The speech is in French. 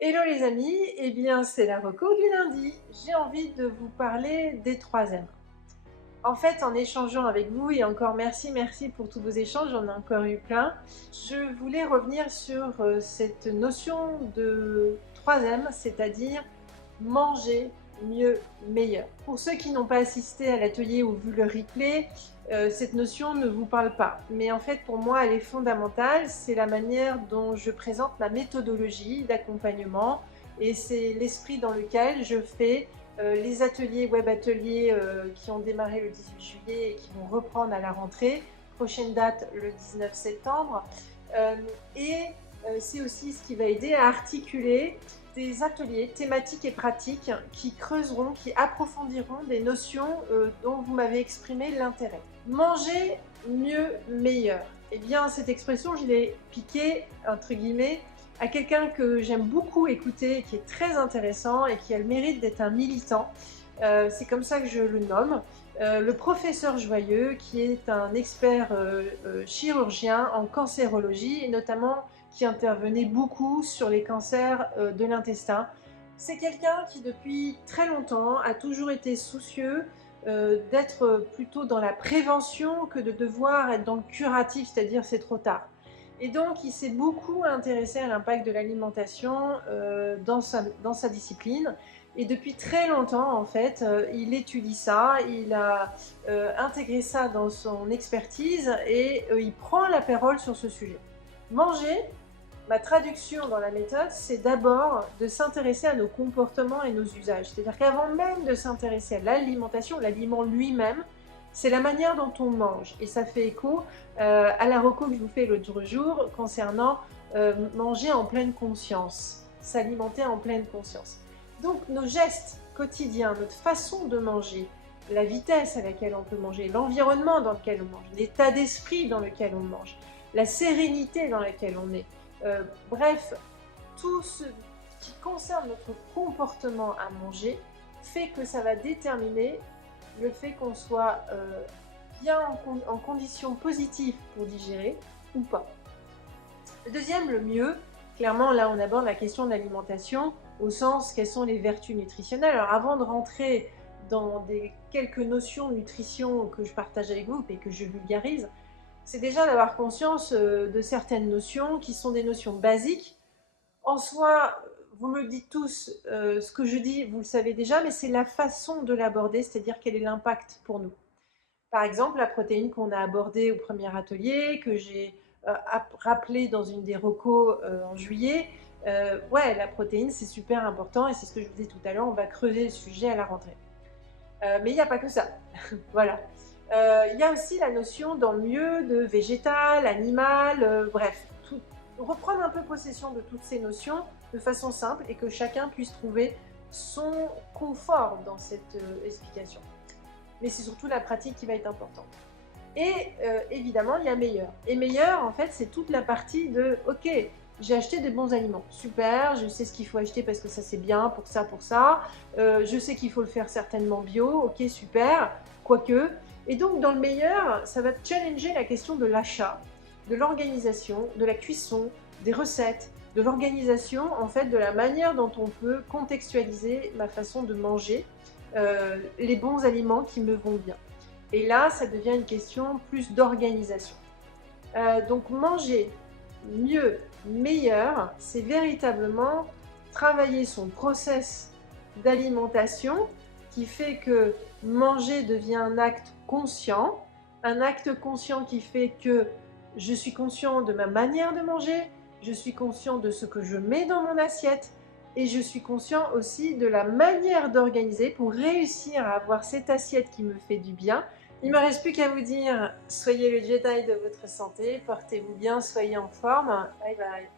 Hello les amis, eh bien c'est la reco du lundi. J'ai envie de vous parler des 3 M. En fait, en échangeant avec vous, et encore merci pour tous vos échanges, j'en ai encore eu plein, je voulais revenir sur cette notion de 3 M, c'est-à-dire manger mieux, meilleur. Pour ceux qui n'ont pas assisté à l'atelier ou vu le replay, cette notion ne vous parle pas. Mais en fait, pour moi, elle est fondamentale. C'est la manière dont je présente ma méthodologie d'accompagnement et c'est l'esprit dans lequel je fais les ateliers, web ateliers qui ont démarré le 18 juillet et qui vont reprendre à la rentrée. Prochaine date, le 19 septembre. Euh, et c'est aussi ce qui va aider à articuler des ateliers thématiques et pratiques qui creuseront, qui approfondiront des notions dont vous m'avez exprimé l'intérêt. Manger mieux, meilleur. Eh bien, cette expression, je l'ai piquée, entre guillemets, à quelqu'un que j'aime beaucoup écouter, qui est très intéressant et qui a le mérite d'être un militant. C'est comme ça que je le nomme. Le professeur Joyeux, qui est un expert chirurgien en cancérologie et notamment qui intervenait beaucoup sur les cancers de l'intestin. C'est quelqu'un qui depuis très longtemps a toujours été soucieux d'être plutôt dans la prévention que de devoir être dans le curatif, c'est-à-dire c'est trop tard. Et donc il s'est beaucoup intéressé à l'impact de l'alimentation dans sa discipline. Et depuis très longtemps, en fait, il étudie ça, il a intégré ça dans son expertise et il prend la parole sur ce sujet. Manger, ma traduction dans la méthode, c'est d'abord de s'intéresser à nos comportements et nos usages. C'est-à-dire qu'avant même de s'intéresser à l'alimentation, l'aliment lui-même, c'est la manière dont on mange. Et ça fait écho à la reco que je vous fais l'autre jour concernant manger en pleine conscience, s'alimenter en pleine conscience. Donc nos gestes quotidiens, notre façon de manger, la vitesse à laquelle on peut manger, l'environnement dans lequel on mange, l'état d'esprit dans lequel on mange, la sérénité dans laquelle on est, bref, tout ce qui concerne notre comportement à manger fait que ça va déterminer le fait qu'on soit bien en conditions positives pour digérer ou pas. Le deuxième, le mieux, clairement là on aborde la question de l'alimentation au sens quelles sont les vertus nutritionnelles. Alors avant de rentrer dans quelques notions de nutrition que je partage avec vous et que je vulgarise, c'est déjà d'avoir conscience de certaines notions qui sont des notions basiques. En soi, vous me le dites tous, ce que je dis, vous le savez déjà, mais c'est la façon de l'aborder, c'est-à-dire quel est l'impact pour nous. Par exemple, la protéine qu'on a abordée au premier atelier, que j'ai rappelé dans une des recos en juillet, ouais, la protéine, c'est super important et c'est ce que je vous disais tout à l'heure, on va creuser le sujet à la rentrée. Mais il n'y a pas que ça. Voilà. Il y a aussi la notion dans le mieux de végétal, animal, bref, reprendre un peu possession de toutes ces notions de façon simple et que chacun puisse trouver son confort dans cette explication. Mais c'est surtout la pratique qui va être importante. Et évidemment, il y a meilleur. Et meilleur, en fait, c'est toute la partie de ok, j'ai acheté des bons aliments, super, je sais ce qu'il faut acheter parce que ça c'est bien pour ça, je sais qu'il faut le faire certainement bio, ok, super, quoique. Et donc, dans le meilleur, ça va challenger la question de l'achat, de l'organisation, de la cuisson, des recettes, de l'organisation, en fait, de la manière dont on peut contextualiser ma façon de manger les bons aliments qui me vont bien. Et là, ça devient une question plus d'organisation. Donc manger mieux, meilleur, c'est véritablement travailler son process d'alimentation qui fait que manger devient un acte conscient qui fait que je suis conscient de ma manière de manger, je suis conscient de ce que je mets dans mon assiette et je suis conscient aussi de la manière d'organiser pour réussir à avoir cette assiette qui me fait du bien. Il ne me reste plus qu'à vous dire, soyez le Jedi de votre santé, portez-vous bien, soyez en forme. Bye bye.